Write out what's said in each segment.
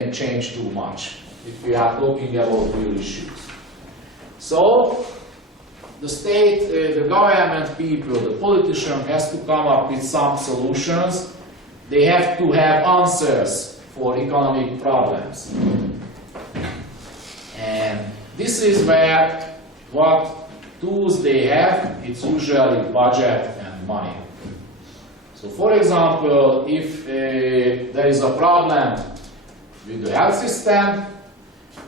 can change too much if we are talking about real issues. So, the state, the government people, the politician has to come up with some solutions. They have to have answers for economic problems. And this is where what tools they have, it's usually budget and money. So for example, if there is a problem with the health system,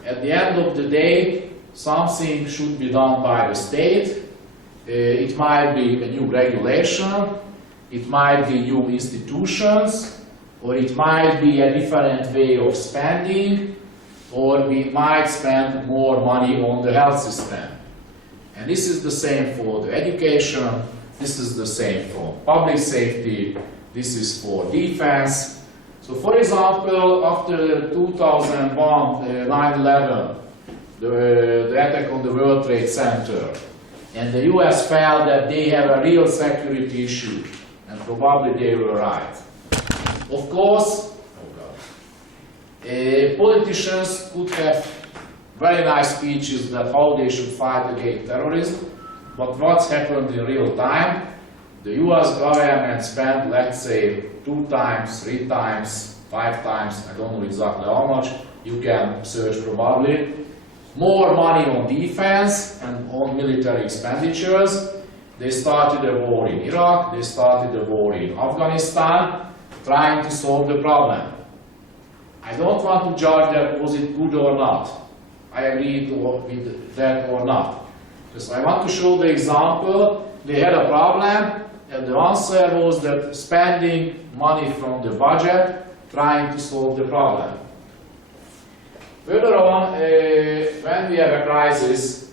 at the end of the day, something should be done by the state. It might be a new regulation, it might be new institutions, or it might be a different way of spending, or we might spend more money on the health system. And this is the same for the education, this is the same for public safety, this is for defense. So for example, after 2001, 9/11, the attack on the World Trade Center, and the US felt that they have a real security issue, and probably they were right. Of course, politicians could have very nice speeches that how they should fight against terrorism, but what's happened in real time? The US government spent, let's say, 2 times, 3 times, 5 times, I don't know exactly how much, you can search probably, more money on defense and on military expenditures. They started a war in Iraq, they started a war in Afghanistan, trying to solve the problem. I don't want to judge that was it good or not. I agree with that or not. Because I want to show the example, they had a problem, and the answer was that spending money from the budget, trying to solve the problem. Further on, when we have a crisis,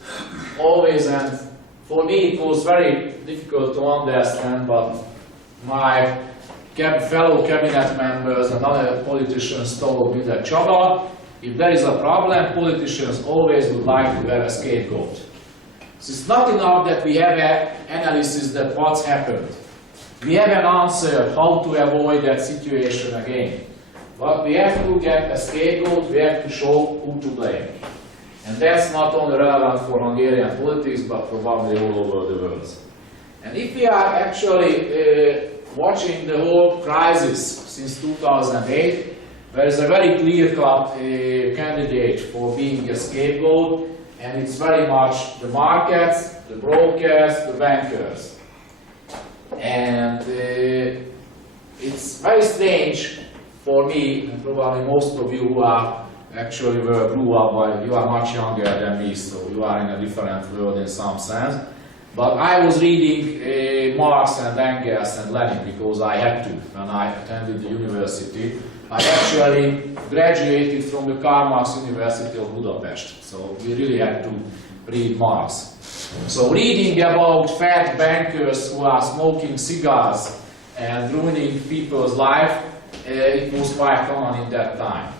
always, and for me it was very difficult to understand, but my fellow cabinet members and other politicians told me that, Csaba, if there is a problem, politicians always would like to have a scapegoat. So it's not enough that we have an analysis that what's happened. We have an answer how to avoid that situation again. But we have to get a scapegoat, we have to show who to blame. And that's not only relevant for Hungarian politics, but probably all over the world. And if we are actually watching the whole crisis since 2008, there is a very clear-cut candidate for being a scapegoat, and it's very much the markets, the brokers, the bankers. And it's very strange for me, and probably most of you who are actually grew up, but you are much younger than me, so you are in a different world in some sense. But I was reading Marx and Engels and Lenin because I had to when I attended the university. I actually graduated from the Karl Marx University of Budapest, so we really had to read Marx. So reading about fat bankers who are smoking cigars and ruining people's life, it was quite common in that time.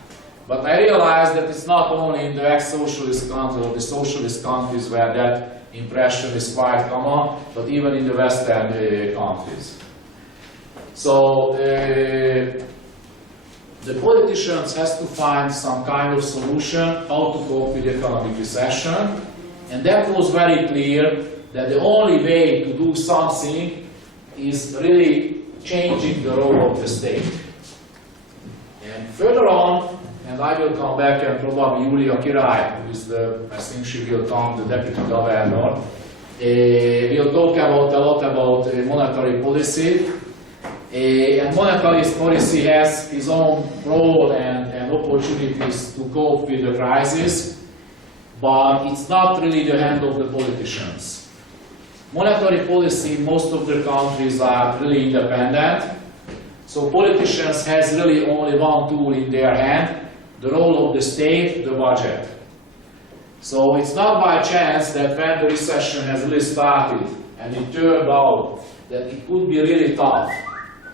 But I realized that it's not only in the ex-socialist countries or the socialist countries where that impression is quite common, but even in the Western countries. So the politicians has to find some kind of solution how to cope with the economic recession, and that was very clear that the only way to do something is really changing the role of the state. And further on, and I will come back, and probably Julia Király, who is I think she will come, the deputy governor, will talk a lot about monetary policy. And monetary policy has its own role and opportunities to cope with the crisis, but it's not really the hand of the politicians. Monetary policy in most of the countries are really independent, so politicians has really only one tool in their hand, the role of the state, the budget. So it's not by chance that when the recession has really started and it turned out that it could be really tough,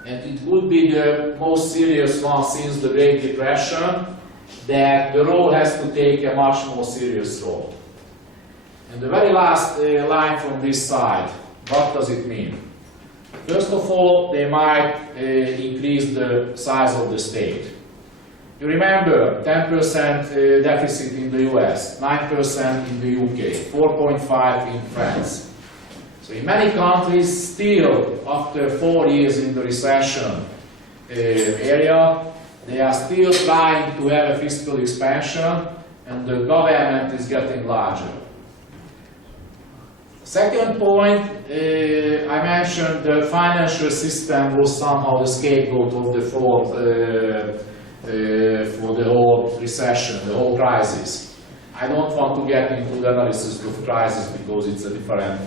and it would be the most serious one since the Great Depression, that the role has to take a much more serious role. And the very last line from this side, what does it mean? First of all, they might increase the size of the state. You remember 10% deficit in the US, 9% in the UK, 4.5% in France. So in many countries, still after 4 years in the recession area, they are still trying to have a fiscal expansion, and the government is getting larger. Second point, I mentioned the financial system was somehow the scapegoat of the fault for the whole recession, the whole crisis. I don't want to get into the analysis of crisis because it's a different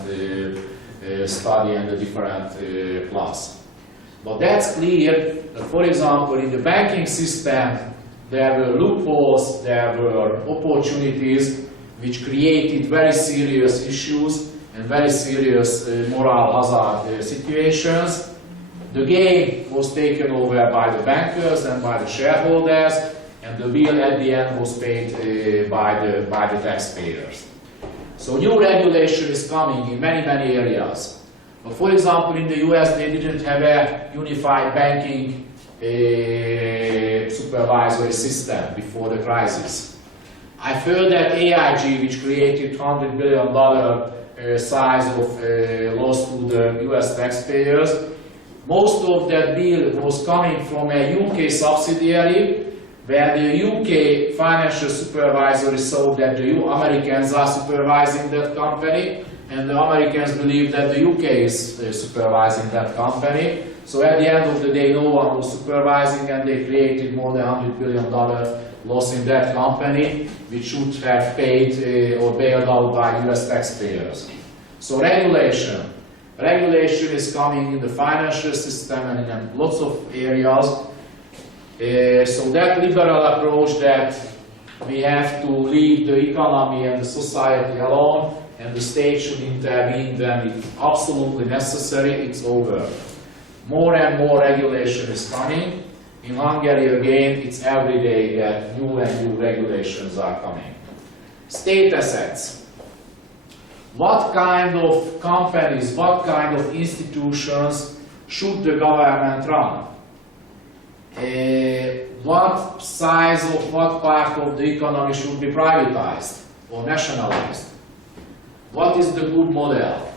study and a different class. But that's clear that, for example, in the banking system, there were loopholes, there were opportunities which created very serious issues and very serious moral hazard situations. The game was taken over by the bankers and by the shareholders, and the bill at the end was paid by the taxpayers. So new regulation is coming in many areas. But for example, in the US, they didn't have a unified banking supervisory system before the crisis. I've heard that AIG, which created $100 billion size of loss to the US taxpayers, most of that bill was coming from a UK subsidiary, where the UK financial supervisory saw that the Americans are supervising that company, and the Americans believe that the UK is supervising that company. So at the end of the day, no one was supervising, and they created more than $100 billion loss in that company, which should have paid or bailed out by US taxpayers. So regulation. Regulation is coming in the financial system and in lots of areas. So that liberal approach that we have to leave the economy and the society alone and the state should intervene when it's absolutely necessary, it's over. More and more regulation is coming. In Hungary, again, it's every day that new and new regulations are coming. State assets. What kind of companies, what kind of institutions should the government run? What size of what part of the economy should be privatized or nationalized? What is the good model?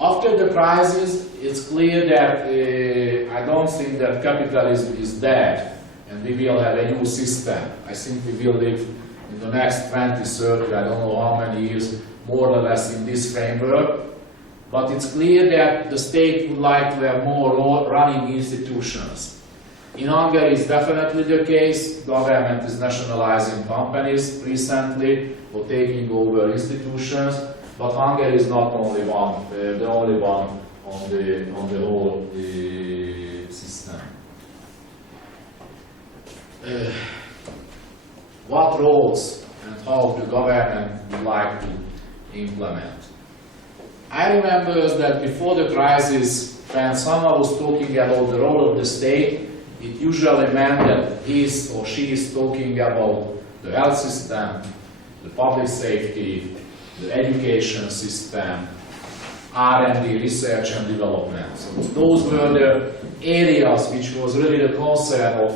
After the crisis, it's clear that I don't think that capitalism is dead and we will have a new system. I think we will live in the next 20, 30, I don't know how many years, more or less in this framework. But it's clear that the state would like to have more running institutions. In Hungary, it's definitely the case. Government is nationalizing companies recently or taking over institutions. But Hungary is not only one, the only one on the whole system. What roles and how the government would like to implement? I remember that before the crisis, when someone was talking about the role of the state, it usually meant that he or she is talking about the health system, the public safety, the education system, R&D, research and development. So those were the areas which was really the concern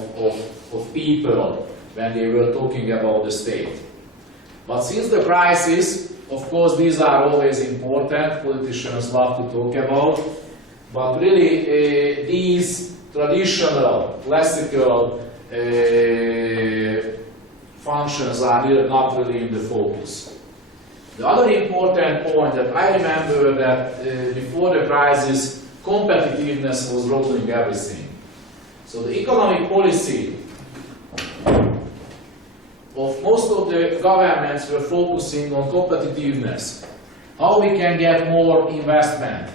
of people when they were talking about the state. But since the crisis, of course, these are always important, politicians love to talk about, but really these traditional, classical functions are not really in the focus. The other important point that I remember that before the crisis, competitiveness was ruling everything. So the economic policy of most of the governments were focusing on competitiveness. How we can get more investment.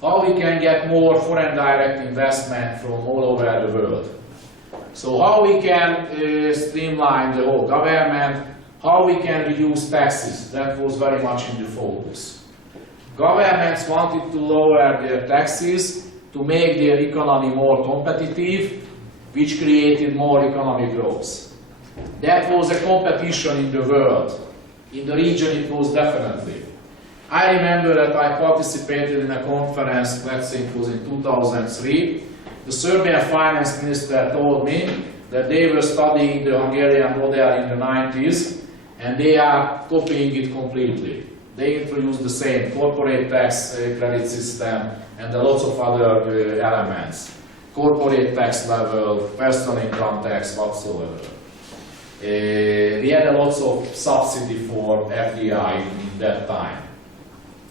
How we can get more foreign direct investment from all over the world. So how we can streamline the whole government, how we can reduce taxes, that was very much in the focus. Governments wanted to lower their taxes to make their economy more competitive, which created more economic growth. That was a competition in the world. In the region it was definitely. I remember that I participated in a conference, let's say it was in 2003. The Serbian finance minister told me that they were studying the Hungarian model in the 90s, and they are copying it completely. They introduced the same corporate tax credit system and lots of other elements. Corporate tax level, personal income tax, whatsoever. We had lots of subsidy for FDI in that time.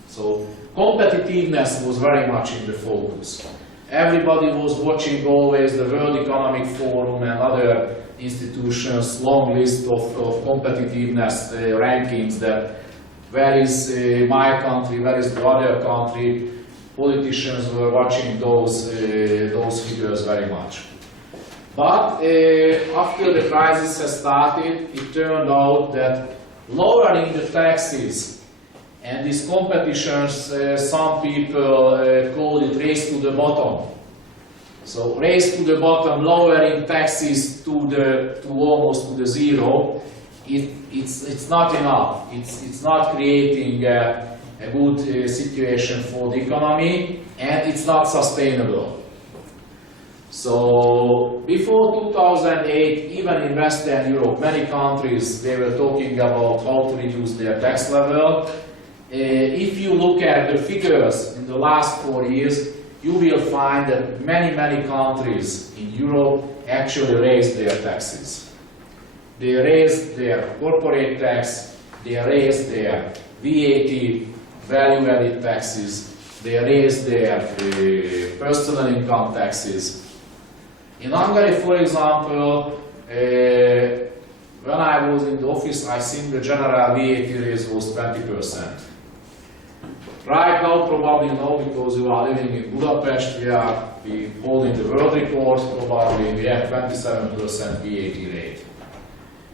So competitiveness was very much in the focus. Everybody was watching always the World Economic Forum and other institutions' long list of competitiveness rankings, that where is my country, where is the other country. Politicians were watching those figures very much. But after the crisis has started, it turned out that lowering the taxes and these competitions, some people call it race to the bottom. So race to the bottom, lowering taxes to almost to the zero, it's not enough. It's not creating a good situation for the economy, and it's not sustainable. So before 2008, even in Western Europe, many countries, they were talking about how to reduce their tax level. If you look at the figures in the last 4 years, you will find that many countries in Europe actually raised their taxes. They raised their corporate tax, they raised their VAT, value-added taxes, they raised their personal income taxes. In Hungary, for example, when I was in the office, I think the general VAT raise was 20%. Right now, probably because you are living in Budapest, we holding the world record, probably we have 27% VAT rate.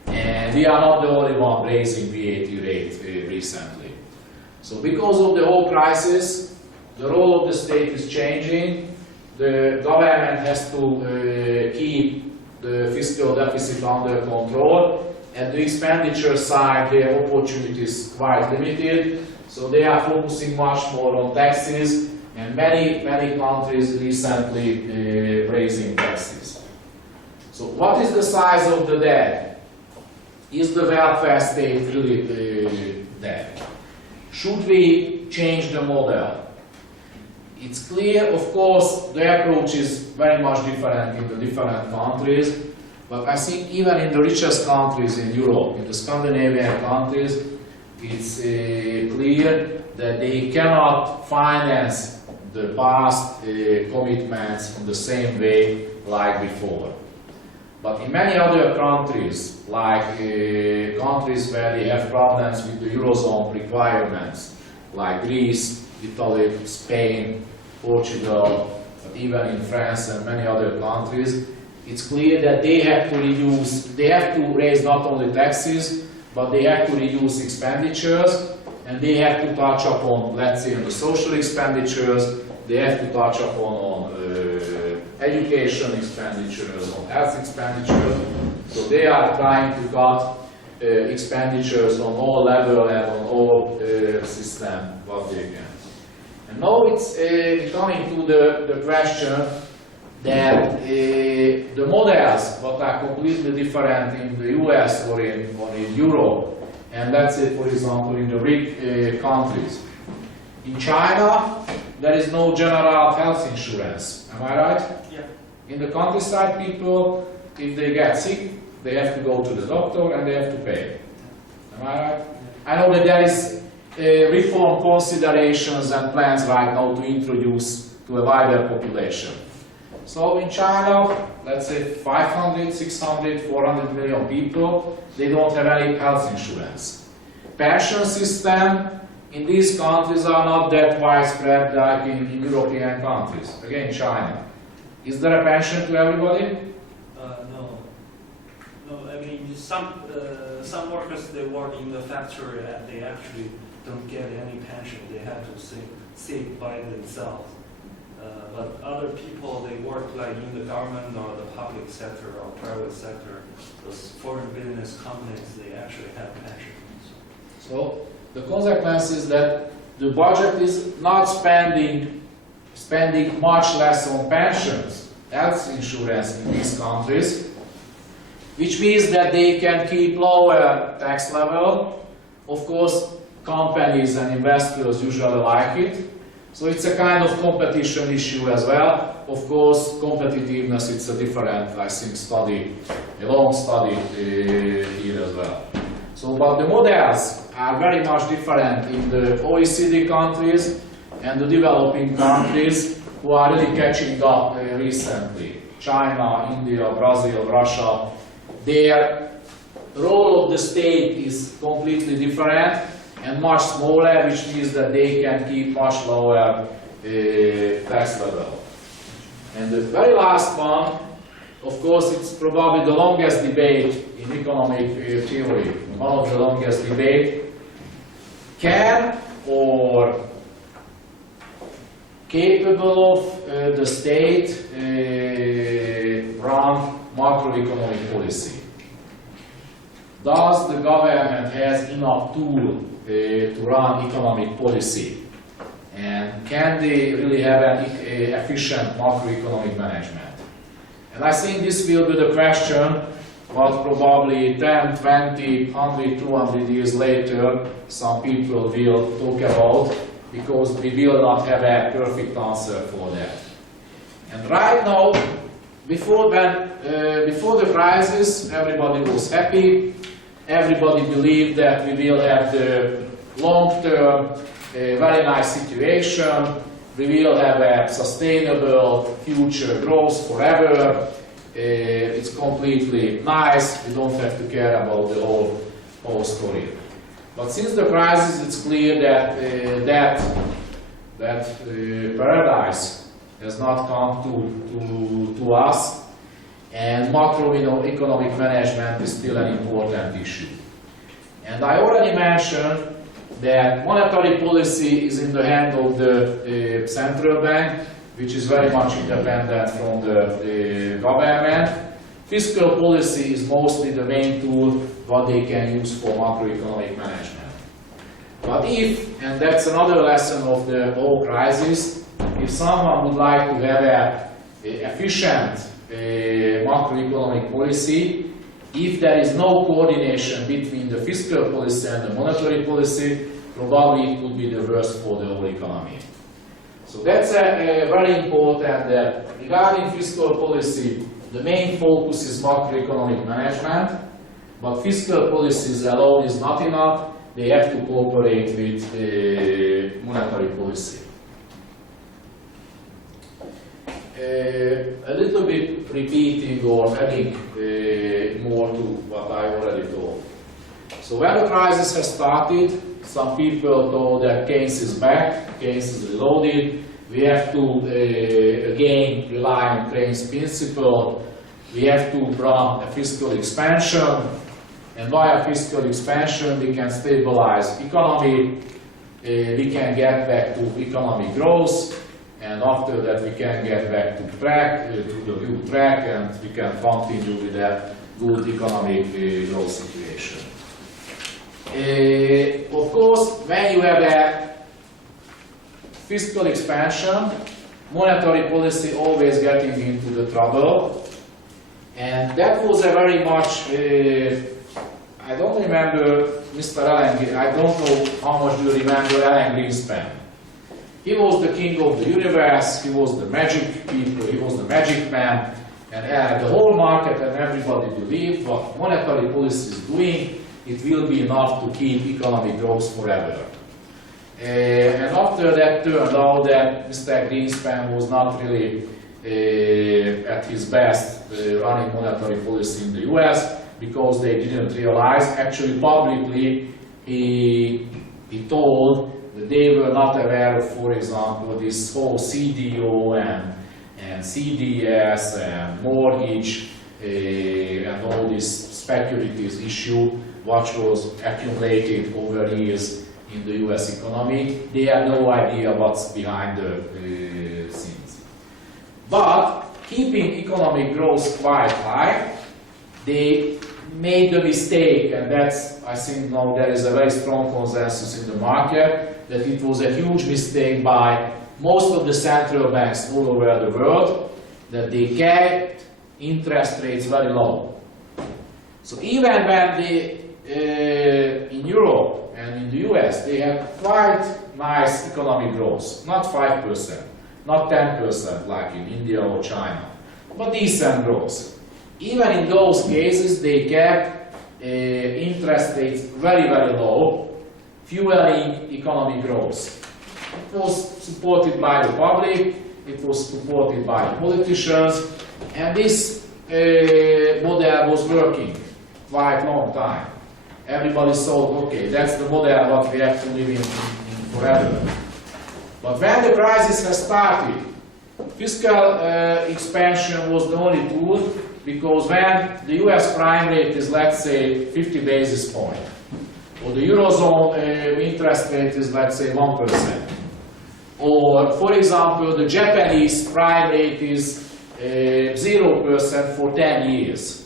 And we are not the only one raising VAT rate recently. So because of the whole crisis, the role of the state is changing. The government has to keep the fiscal deficit under control. At the expenditure side, their opportunity is quite limited. So they are focusing much more on taxes, and many countries recently raising taxes. So what is the size of the debt? Is the welfare state really dead? Should we change the model? It's clear, of course, the approach is very much different in the different countries, but I think even in the richest countries in Europe, in the Scandinavian countries, it's clear that they cannot finance the past commitments in the same way like before. But in many other countries, like countries where they have problems with the Eurozone requirements, like Greece, Italy, Spain, Portugal, but even in France and many other countries, it's clear that they have to raise not only taxes, but they have to reduce expenditures, and they have to touch upon, let's say, on the social expenditures, they have to touch upon education expenditures, on health expenditures. So they are trying to cut expenditures on all levels and on all systems what they can. And now it's coming to the question that the models what are completely different in the US or in Europe, and let's say, for example, in the BRIC countries. In China, there is no general health insurance. Am I right? Yeah. In the countryside, people, if they get sick, they have to go to the doctor and they have to pay. Am I right? I know that there is reform considerations and plans right now to introduce to a wider population. So in China, let's say 500, 600, 400 million people, they don't have any health insurance. Pension system in these countries are not that widespread like in European countries. Again, China. Is there a pension to everybody? No. No, I mean, some workers, they work in the factory and they actually don't get any pension. They have to save by themselves. But other people, they work like in the government or the public sector or private sector. Those foreign business companies, they actually have pensions. So the consequence is that the budget is not spending much less on pensions, health insurance in these countries, which means that they can keep lower tax level. Of course, companies and investors usually like it. So it's a kind of competition issue as well. Of course, competitiveness, it's a different, I think, study, a long study here as well. So, but the models are very much different in the OECD countries and the developing countries who are really catching up recently. China, India, Brazil, Russia. Their role of the state is completely different and much smaller, which means that they can keep much lower tax level. And the very last one, of course, it's probably the longest debate in economic theory, one of the longest debate. Can or capable of the state run macroeconomic policy? Does the government has enough tool to run economic policy? And can they really have an efficient macroeconomic management? And I think this will be the question what probably 10, 20, 100, 200 years later some people will talk about, because we will not have a perfect answer for that. And right now, before the crisis, everybody was happy. Everybody believed that we will have the long-term, very nice situation. We will have a sustainable future growth forever. It's completely nice. We don't have to care about the whole story. But since the crisis, it's clear that paradise has not come to us, and macroeconomic management is still an important issue. And I already mentioned that monetary policy is in the hand of the central bank, which is very much independent from the government. Fiscal policy is mostly the main tool what they can use for macroeconomic management. But if, and that's another lesson of the whole crisis, if someone would like to have an efficient macroeconomic policy, if there is no coordination between the fiscal policy and the monetary policy, probably it would be the worst for the whole economy. So that's very important that regarding fiscal policy, the main focus is macroeconomic management, but fiscal policies alone is not enough. They have to cooperate with monetary policy. A little bit repeating or adding more to what I already told. So when the crisis has started, some people thought that Keynes is back, Keynes is reloaded. We have to again rely on Keynes' principle. We have to run a fiscal expansion, and via fiscal expansion we can stabilize economy. We can get back to economic growth. And after that, we can get back to the new track, and we can continue with that good economic growth situation. Of course, when you have a fiscal expansion, monetary policy always getting into the trouble, and that was a very much. I don't remember Mr. Allen. I don't know how much do you remember Alan Greenspan. He was the king of the universe, he was the magic people, he was the magic man, and the whole market and everybody believed what monetary policy is doing, it will be enough to keep economic growth forever. And after that turned out that Mr. Greenspan was not really at his best running monetary policy in the US, because they didn't realize, actually publicly, he told that they were not aware of, for example, this whole CDO and CDS and mortgage and all this speculative issue which was accumulated over years in the US economy. They had no idea what's behind the scenes. But keeping economic growth quite high, they made the mistake, and that's, I think now there is a very strong consensus in the market, that it was a huge mistake by most of the central banks all over the world, that they kept interest rates very low. So even when in Europe and in the US, they had quite nice economic growth, not 5%, not 10% like in India or China, but decent growth. Even in those cases, they kept interest rates very, very low, fueling economic growth. It was supported by the public, it was supported by the politicians, and this model was working quite long time. Everybody thought, okay, that's the model what we have to live in forever. But when the crisis has started, fiscal expansion was the only tool, because when the US prime rate is, let's say, 50 basis points, or the Eurozone interest rate is, let's say, 1%, or, for example, the Japanese prime rate is 0% for 10 years.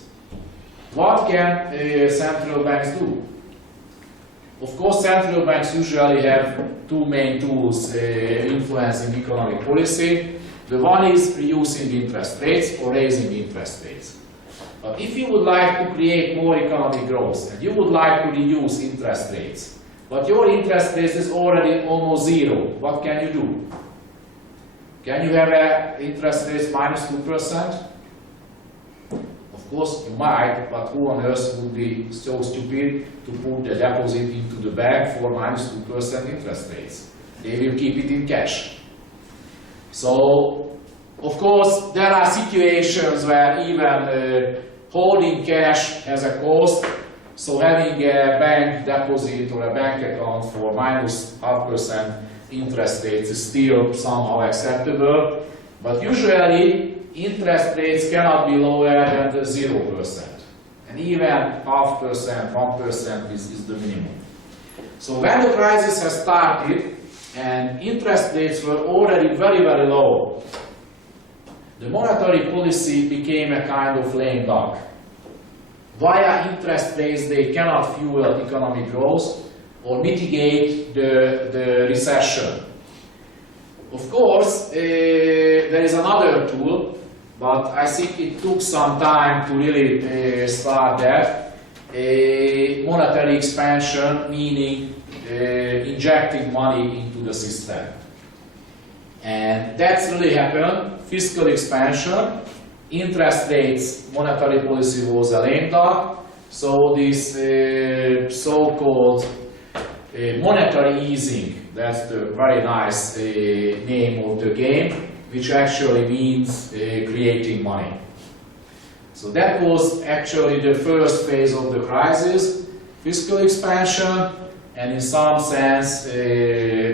What can central banks do? Of course, central banks usually have two main tools influencing economic policy. The one is reducing interest rates or raising interest rates. But if you would like to create more economic growth and you would like to reduce interest rates, but your interest rate is already almost zero, what can you do? Can you have an interest rate minus 2%? Of course you might, but who on earth would be so stupid to put the deposit into the bank for minus 2% interest rates? They will keep it in cash. So, of course, there are situations where even holding cash has a cost. So having a bank deposit or a bank account for minus 0.5% interest rates is still somehow acceptable. But usually, interest rates cannot be lower than the 0%. And even 0.5%, 1% is the minimum. So when the crisis has started and interest rates were already very, very low, the monetary policy became a kind of lame duck. Via interest rates, they cannot fuel economic growth or mitigate the recession. Of course, there is another tool, but I think it took some time to really start that. Monetary expansion, meaning injecting money into the system. And that's really happened. Fiscal expansion, interest rates, monetary policy was a lame duck. So this so-called monetary easing, that's the very nice name of the game, which actually means creating money. So that was actually the first phase of the crisis, fiscal expansion, and in some sense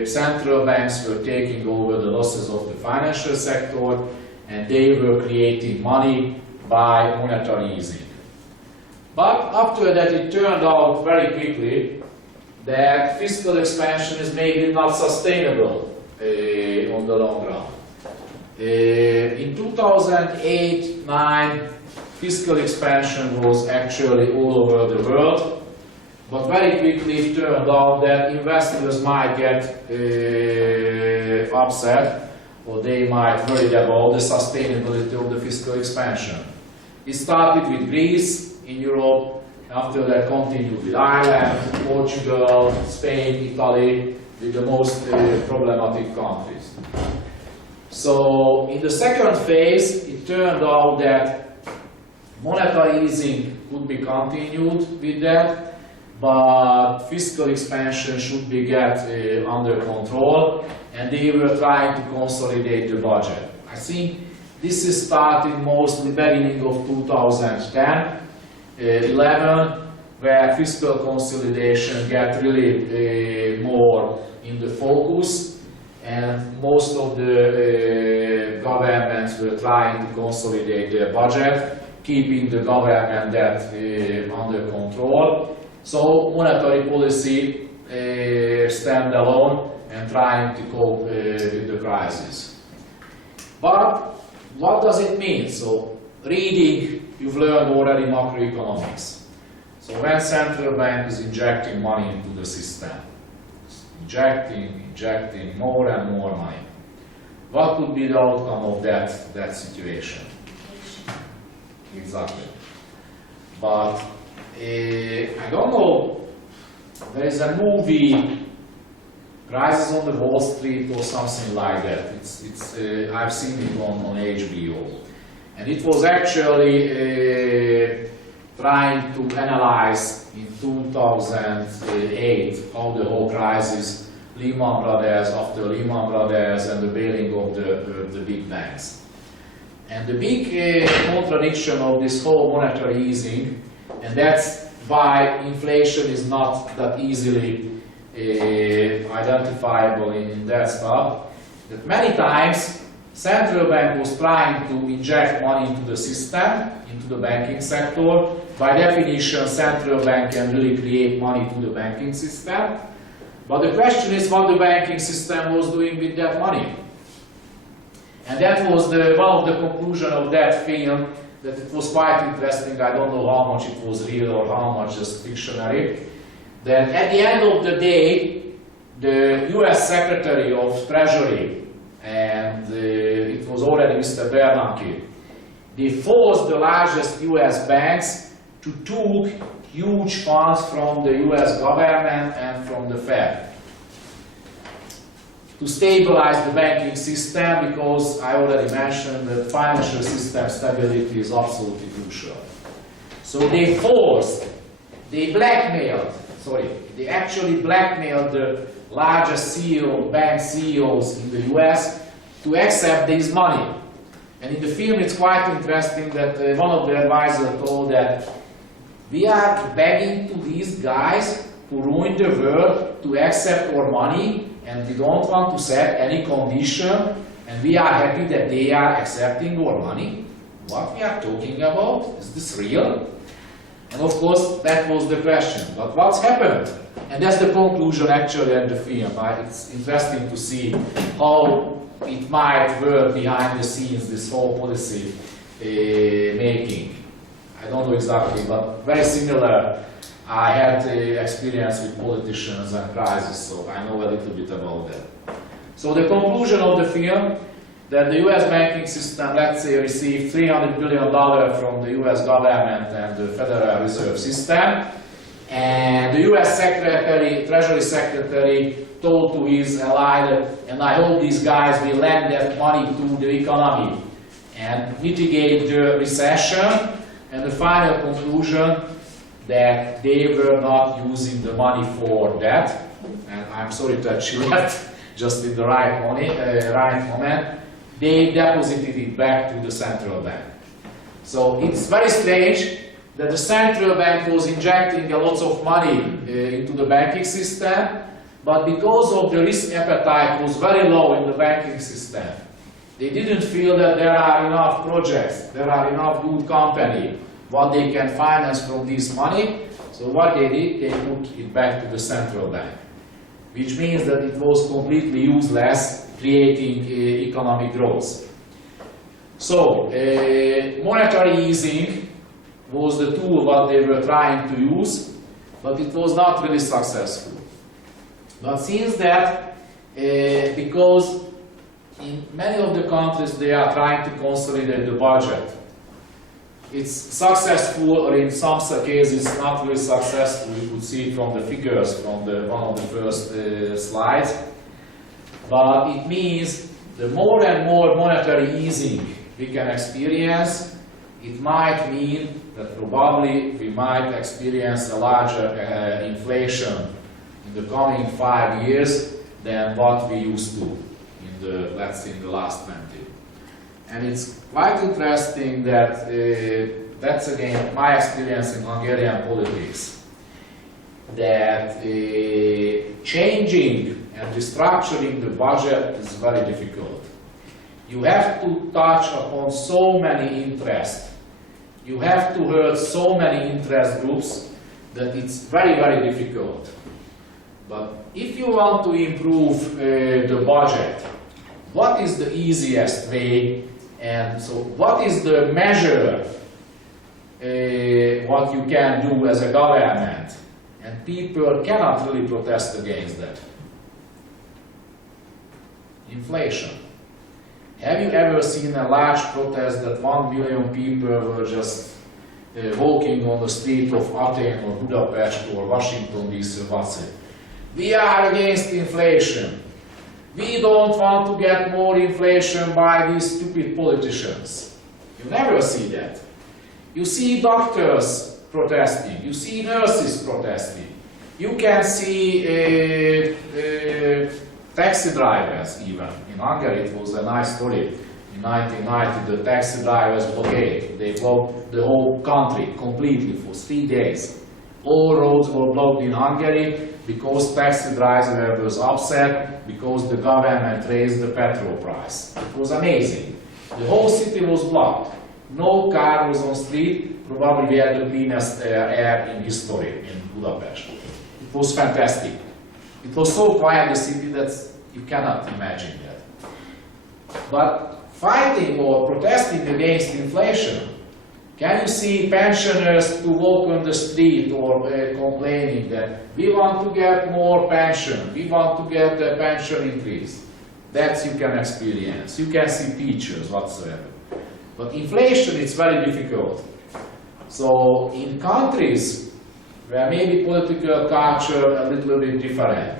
central banks were taking over the losses of the financial sector and they were creating money by monetary easing. But after that it turned out very quickly that fiscal expansion is maybe not sustainable on the long run. In 2008-9, fiscal expansion was actually all over the world, but very quickly it turned out that investors might get upset, or they might worry about the sustainability of the fiscal expansion. It started with Greece in Europe, after that continued with Ireland, Portugal, Spain, Italy, with the most problematic countries. So in the second phase, it turned out that monetary easing could be continued with that, but fiscal expansion should be get under control, and they were trying to consolidate the budget. I think this is starting mostly beginning of 2010-11, where fiscal consolidation get really more in the focus, and most of the governments were trying to consolidate their budget, keeping the government debt under control. So monetary policy stand alone and trying to cope with the crisis. But what does it mean? So reading, you've learned already macroeconomics. So when central bank is injecting money into the system, injecting more and more money, what could be the outcome of that situation? Exactly. But I don't know, there is a movie, Crisis on the Wall Street or something like that. I've seen it on HBO. And it was actually trying to analyze in 2008 how the whole crisis, Lehman Brothers, after Lehman Brothers and the bailing of the big banks. And the big contradiction of this whole monetary easing, and that's why inflation is not that easily identifiable in that stuff, that many times central bank was trying to inject money into the system, into the banking sector. By definition, central bank can really create money to the banking system. But the question is what the banking system was doing with that money. And that was one of the conclusions of that film, that it was quite interesting. I don't know how much it was real or how much just fictionary. That at the end of the day, the US Secretary of Treasury, and it was already Mr. Bernanke, they forced the largest US banks to take huge funds from the US government and from the Fed to stabilize the banking system, because I already mentioned that financial system stability is absolutely crucial. So they actually blackmailed the largest bank CEOs in the US to accept this money. And in the film it's quite interesting that one of the advisors told that we are begging to these guys who ruined the world to accept our money, and we don't want to set any condition, and we are happy that they are accepting our money. What we are talking about? Is this real? And of course, that was the question. But what's happened? And that's the conclusion actually in the film. It's interesting to see how it might work behind the scenes, this whole policy making. I don't know exactly, but very similar. I had experience with politicians and crises, so I know a little bit about that. So the conclusion of the film, that the US banking system, let's say, received $300 billion from the US government and the Federal Reserve System, and the US Treasury Secretary told to his ally that, and I hope these guys will lend that money to the economy and mitigate the recession. And the final conclusion, that they were not using the money for that. And I'm sorry that she left just in the right moment. They deposited it back to the central bank. So it's very strange that the central bank was injecting a lot of money into the banking system, but because of the risk appetite was very low in the banking system, they didn't feel that there are enough projects, there are enough good companies, what they can finance from this money. So what they did, they put it back to the central bank, which means that it was completely useless creating economic growth. So monetary easing was the tool what they were trying to use, but it was not really successful. But since that, because in many of the countries they are trying to consolidate the budget, it's successful, or in some cases not really successful. You could see it from the figures from one of the first slides. But it means the more and more monetary easing we can experience, it might mean that probably we might experience a larger inflation in the coming 5 years than what we used to in the, let's say, in the last 20. And it's quite interesting that that's again my experience in Hungarian politics, that changing and restructuring the budget is very difficult. You have to touch upon so many interests. You have to hurt so many interest groups that it's very, very difficult. But if you want to improve the budget, what is the easiest way? And so what is the measure what you can do as a government? And people cannot really protest against that. Inflation. Have you ever seen a large protest that 1 million people were just walking on the street of Athens or Budapest or Washington DC or whatsoever. We are against inflation. We don't want to get more inflation by these stupid politicians. You never see that. You see doctors protesting. You see nurses protesting. You can see taxi drivers even. In Hungary it was a nice story. In 1990 the taxi drivers blockade. They blocked the whole country completely for 3 days. All roads were blocked in Hungary because taxi drivers was upset because the government raised the petrol price. It was amazing. The whole city was blocked. No car was on street. Probably we had the cleanest air in history in Budapest. It was fantastic. It was so quiet the city that you cannot imagine that. But fighting or protesting against inflation, can you see pensioners to walk on the street or complaining that we want to get more pension, we want to get a pension increase? That you can experience. You can see pictures whatsoever. But inflation is very difficult. So in countries where maybe political culture a little bit different,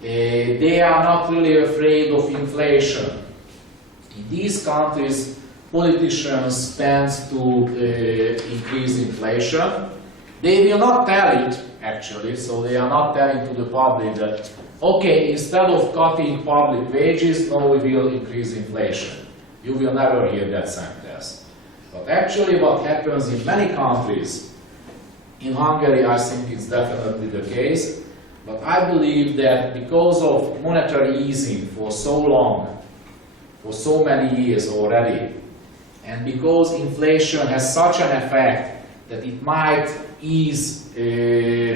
they are not really afraid of inflation. In these countries, politicians tend to increase inflation. They will not tell it, actually, so they are not telling to the public that, okay, instead of cutting public wages, now we will increase inflation. You will never hear that sentence. But actually what happens in many countries, in Hungary I think it's definitely the case, but I believe that because of monetary easing for so long, for so many years already, and because inflation has such an effect that it might ease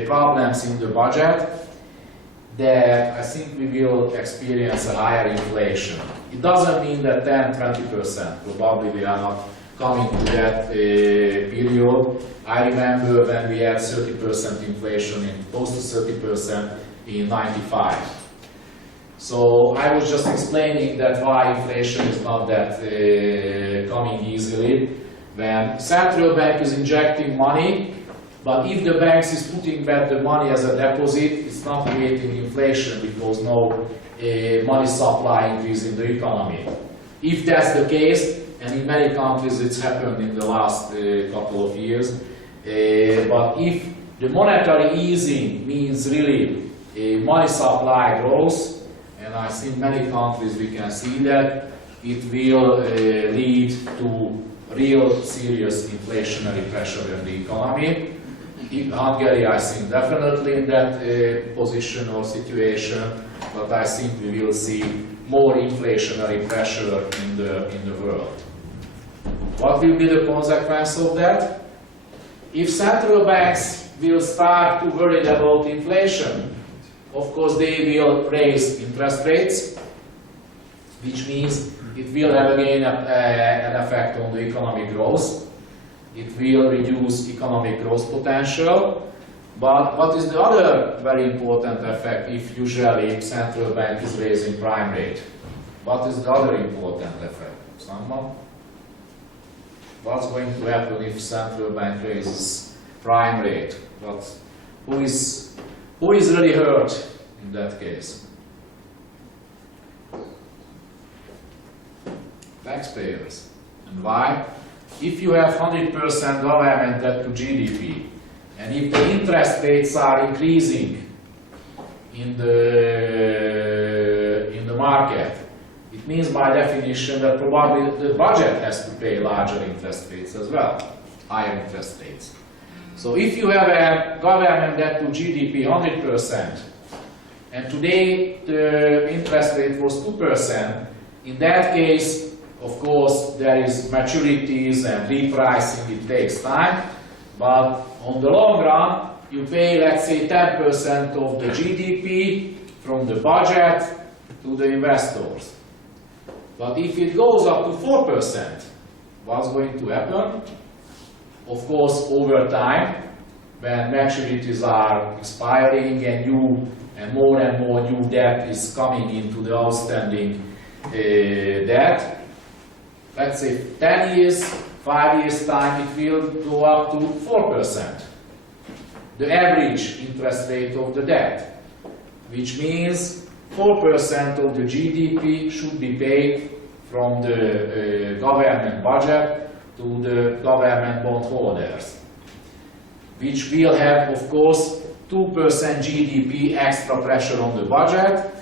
problems in the budget, that I think we will experience a higher inflation. It doesn't mean that 10-20%, probably we are not coming to that period. I remember when we had 30% inflation, close to 30% in '95. So I was just explaining that why inflation is not that coming easily. When central bank is injecting money, but if the banks is putting back the money as a deposit, it's not creating inflation because no money supply increase in the economy. If that's the case, and in many countries it's happened in the last couple of years, but if the monetary easing means really money supply growth, and I think in many countries we can see that, it will lead to real serious inflationary pressure in the economy. In Hungary, I think definitely in that position or situation, but I think we will see more inflationary pressure in the world. What will be the consequence of that? If central banks will start to worry about inflation, of course they will raise interest rates, which means it will have again an effect on the economic growth. It will reduce economic growth potential. But what is the other very important effect if usually central bank is raising prime rate? What is the other important effect? Someone? What's going to happen if central bank raises prime rate? Who is really hurt in that case? Taxpayers. And why? If you have 100% government debt to GDP, and if the interest rates are increasing in the market, it means by definition that probably the budget has to pay larger interest rates as well, higher interest rates. So if you have a government debt to GDP 100%, and today the interest rate was 2%, in that case, of course, there is maturities and repricing, it takes time, but on the long run, you pay, let's say, 10% of the GDP from the budget to the investors. But if it goes up to 4%, what's going to happen? Of course, over time, when maturities are expiring and more new debt is coming into the outstanding debt, let's say 10 years 5 years' time it will go up to 4%. The average interest rate of the debt, which means 4% of the GDP should be paid from the government budget to the government bondholders, which will have, of course, 2% GDP extra pressure on the budget.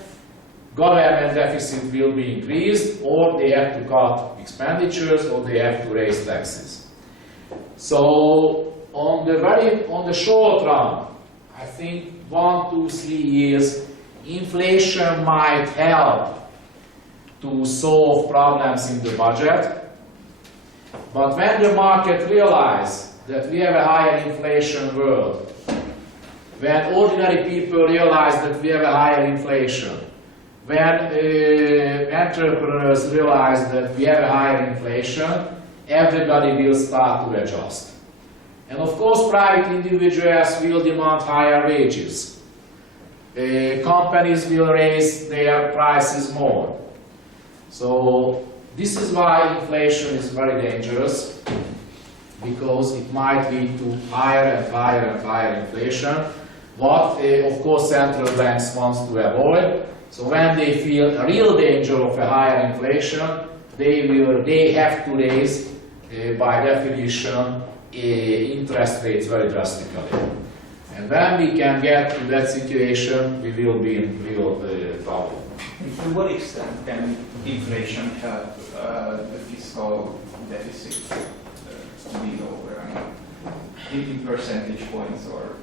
Government deficit will be increased, or they have to cut expenditures, or they have to raise taxes. So on the short run, I think 1, 2, 3 years, inflation might help to solve problems in the budget. But when the market realizes that we have a higher inflation world, when ordinary people realize that we have a higher inflation, when entrepreneurs realize that we have a higher inflation, everybody will start to adjust. And of course, private individuals will demand higher wages. Companies will raise their prices more. So this is why inflation is very dangerous, because it might lead to higher and higher and higher inflation, what of course central banks want to avoid. So when they feel a real danger of a higher inflation, they have to raise, by definition, interest rates very drastically. And when we can get to that situation, we will be in real trouble. And to what extent can inflation help the fiscal deficit to be lower? I mean, in percentage points or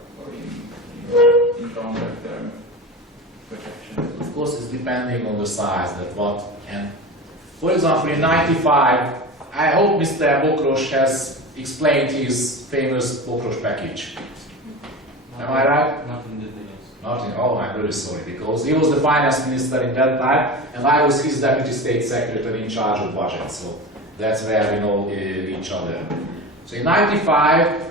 in longer term projections? Of course, it's depending on the size that what. And for example, in '95, I hope Mr. Bokros has explained his famous Bokros package. Am I right? Not in details. Nothing. Oh, I'm really sorry, because he was the finance minister in that time, and I was his deputy state secretary in charge of budget. So that's where we know each other. So in '95,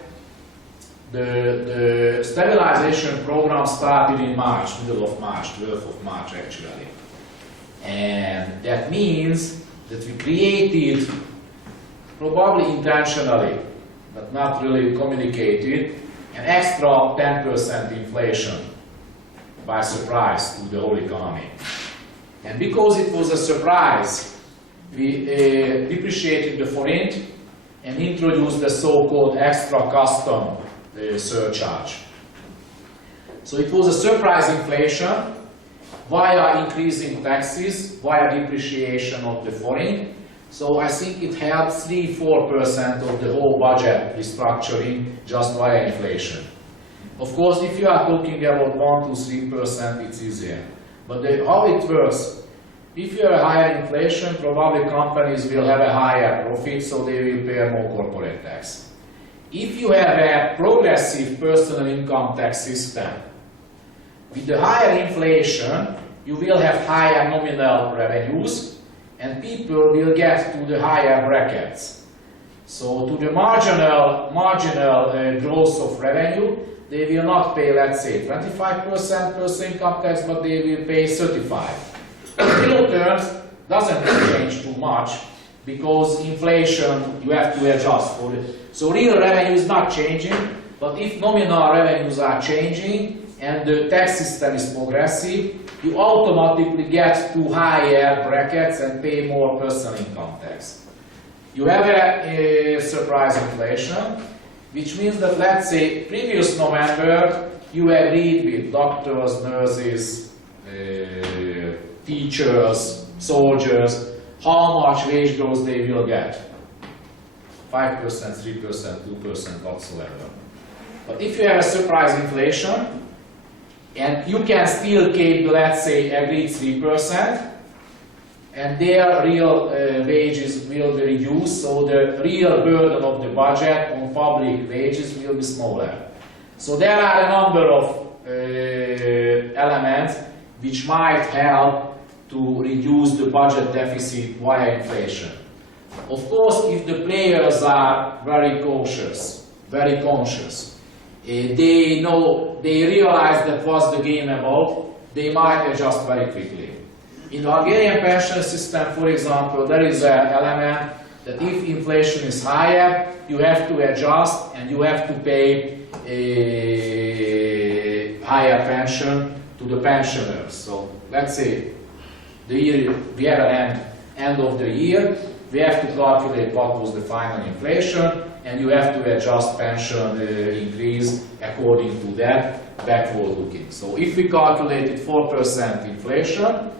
the stabilization program started in March, middle of March, 12th of March actually. And that means that we created, probably intentionally, but not really communicated, an extra 10% inflation by surprise to the whole economy. And because it was a surprise, we depreciated the forint and introduced the so-called extra custom surcharge. So it was a surprise inflation via increasing taxes, via depreciation of the forint. So I think it helped 3–4% of the whole budget restructuring just via inflation. Of course, if you are talking about 1–3%, it's easier. But how it works, if you have a higher inflation, probably companies will have a higher profit, so they will pay more corporate tax. If you have a progressive personal income tax system, with the higher inflation, you will have higher nominal revenues, and people will get to the higher brackets. So to the marginal growth of revenue, they will not pay, let's say, 25% personal income tax, but they will pay 35%. In real terms, doesn't change too much, because inflation, you have to adjust for it. So real revenue is not changing, but if nominal revenues are changing and the tax system is progressive, you automatically get to higher brackets and pay more personal income tax. You have a surprise inflation, which means that, let's say, previous November, you agreed with doctors, nurses, teachers, soldiers, how much wage growth they will get. 5%, 3%, 2%, whatsoever. But if you have a surprise inflation, and you can still keep, let's say, agreed 3%, and their real wages will be reduced, so the real burden of the budget on public wages will be smaller. So there are a number of elements which might help to reduce the budget deficit via inflation. Of course, if the players are very cautious, very conscious, they realize that what's the game about, they might adjust very quickly. In the Hungarian pension system, for example, there is an element that if inflation is higher, you have to adjust and you have to pay a higher pension to the pensioners. So let's say we have an end of the year, we have to calculate what was the final inflation, and you have to adjust pension increase according to that backward looking. So if we calculated 4% inflation,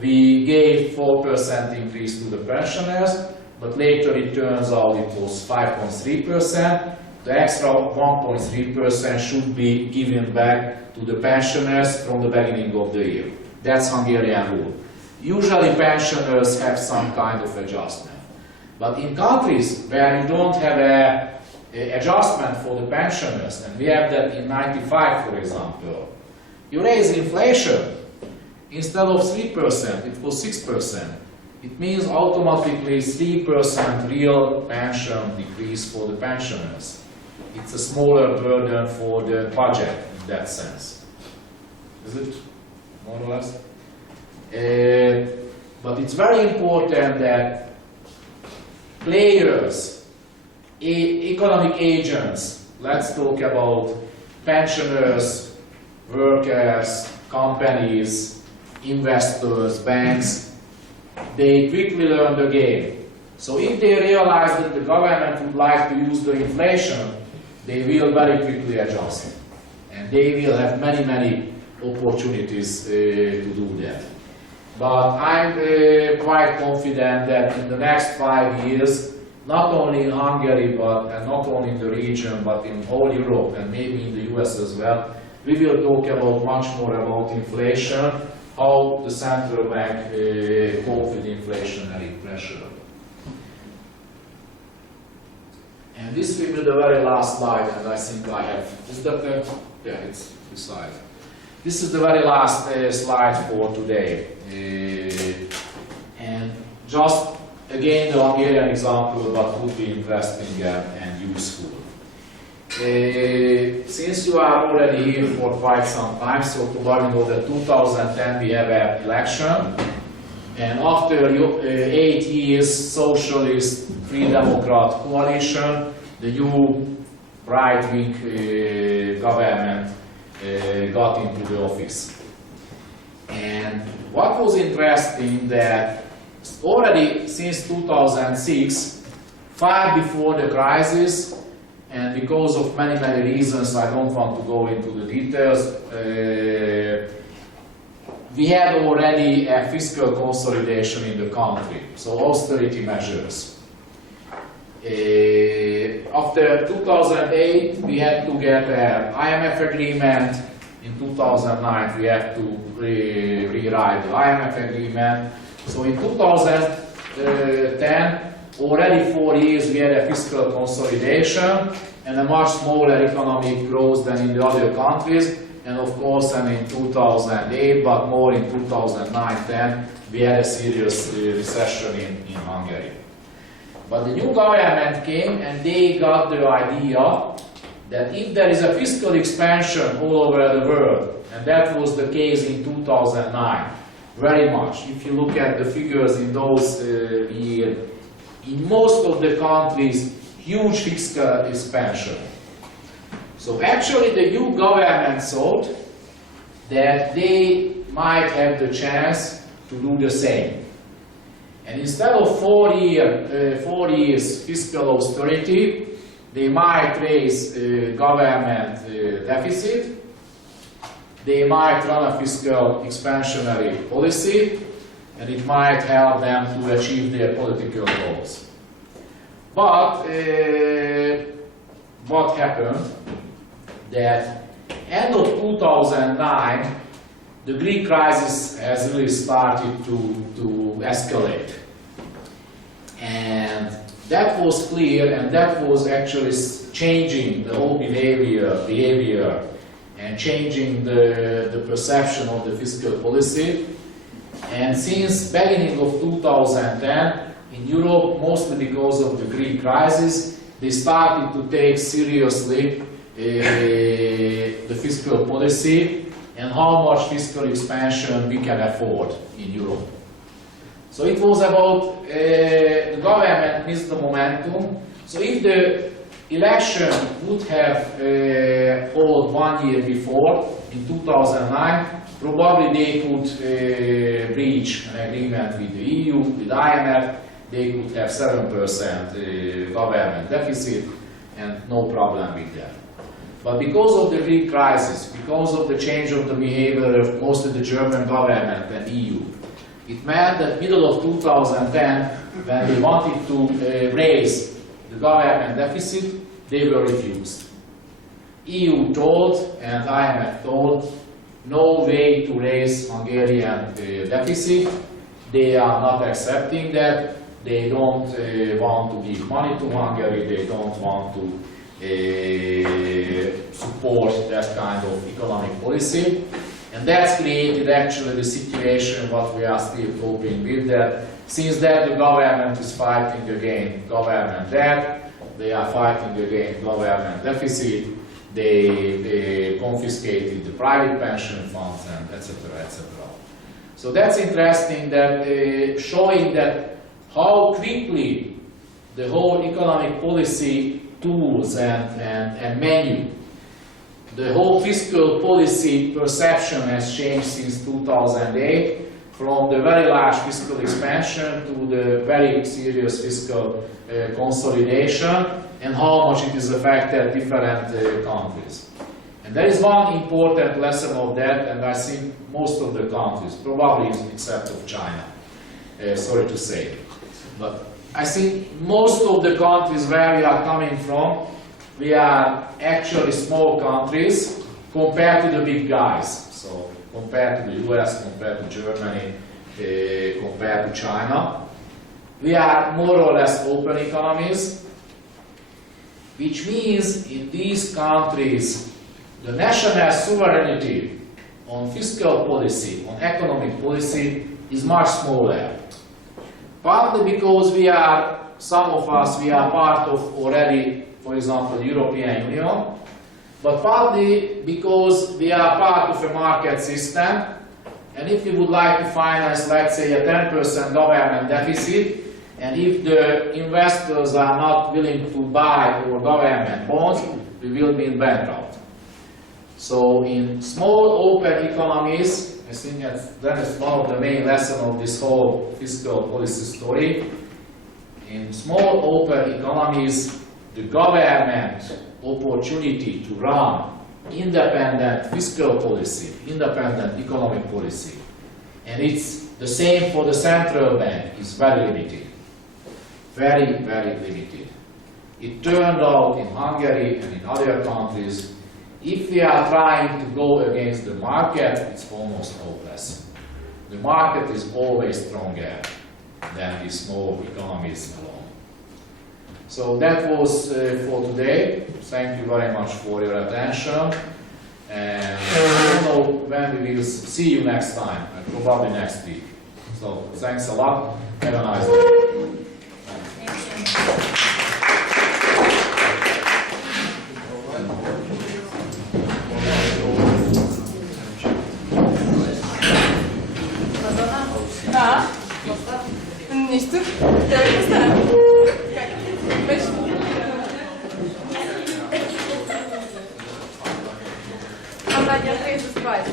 we gave 4% increase to the pensioners, but later it turns out it was 5.3%. The extra 1.3% should be given back to the pensioners from the beginning of the year. That's Hungarian rule. Usually pensioners have some kind of adjustment. But in countries where you don't have a adjustment for the pensioners, and we have that in 95, for example, you raise inflation. Instead of 3%, it was 6%. It means automatically 3% real pension decrease for the pensioners. It's a smaller burden for the budget in that sense. Is it more or less? But it's very important that players, economic agents, let's talk about pensioners, workers, companies, investors, banks, they quickly learn the game. So if they realize that the government would like to use the inflation, they will very quickly adjust. And they will have many, many opportunities to do that. But I'm quite confident that in the next 5 years, not only in Hungary, and not only in the region, but in whole Europe and maybe in the US as well, we will talk about much more about inflation, how the central bank cope with inflationary pressure. And this will be the very last slide, and I think I have, is that the, yeah, it's this slide. This is the very last slide for today. And just again the Hungarian example, but would be interesting and useful. Since you are already here for quite some time, so probably know that 2010 we have an election, and after 8 years Socialist Free Democrat coalition, the new right-wing government got into the office. And what was interesting that already since 2006, far before the crisis, and because of many, many reasons, I don't want to go into the details, we had already a fiscal consolidation in the country, so austerity measures. After 2008, we had to get an IMF agreement. In 2009, we had to rewrite the IMF agreement. So in 2010, already 4 years, we had a fiscal consolidation and a much smaller economic growth than in the other countries. And of course, and in 2008, but more in 2009-10, we had a serious recession in Hungary. But the new government came and they got the idea that if there is a fiscal expansion all over the world, and that was the case in 2009, very much. If you look at the figures in those years, in most of the countries, huge fiscal expansion. So actually the new government thought that they might have the chance to do the same. And instead of 4 years fiscal austerity, they might raise government deficit, they might run a fiscal expansionary policy, and it might help them to achieve their political goals. But what happened? That end of 2009, the Greek crisis has really started to escalate. And that was clear, and that was actually changing the whole behavior and changing the perception of the fiscal policy. And since beginning of 2010, in Europe, mostly because of the Greek crisis, they started to take seriously the fiscal policy and how much fiscal expansion we can afford in Europe. So it was about the government missed the momentum. So if the election would have held 1 year before, in 2009, probably they could reach an agreement with the EU, with IMF. They could have 7% government deficit and no problem with that. But because of the Greek crisis, because of the change of the behavior of most of the German government and EU, it meant that middle of 2010, when they wanted to raise the government deficit, they were refused. EU told and IMF told, no way to raise Hungarian deficit. They are not accepting that. They don't want to give money to Hungary. They don't want to support that kind of economic policy. And that's created actually the situation what we are still coping with, that since that the government is fighting against government debt, they are fighting against government deficit, they confiscated the private pension funds and etc. etc. So that's interesting, that showing that how quickly the whole economic policy tools and menu, the whole fiscal policy perception has changed since 2008, from the very large fiscal expansion to the very serious fiscal consolidation, and how much it has affected different countries. And there is one important lesson of that, and I think most of the countries, probably except of China, sorry to say, but I think most of the countries where we are coming from, we are actually small countries compared to the big guys. So compared to the US, compared to Germany, compared to China. We are more or less open economies, which means in these countries, the national sovereignty on fiscal policy, on economic policy, is much smaller. Partly because we are, some of us, we are part of already, for example, the European Union, but partly because we are part of a market system, and if we would like to finance, let's say, a 10% government deficit, and if the investors are not willing to buy our government bonds, we will be in bankrupt. So in small open economies, I think that is one of the main lessons of this whole fiscal policy story. In small open economies, the government opportunity to run independent fiscal policy, independent economic policy, and it's the same for the central bank, is very limited. Very, very limited. It turned out in Hungary and in other countries, if we are trying to go against the market, it's almost hopeless. The market is always stronger than the small economies alone. So that was for today. Thank you very much for your attention. And I don't know when we will see you next time, probably next week. So thanks a lot. Have a nice day. Да. Нищо. Трябва да стане. Как? Беше. Ама, я трябва да спать.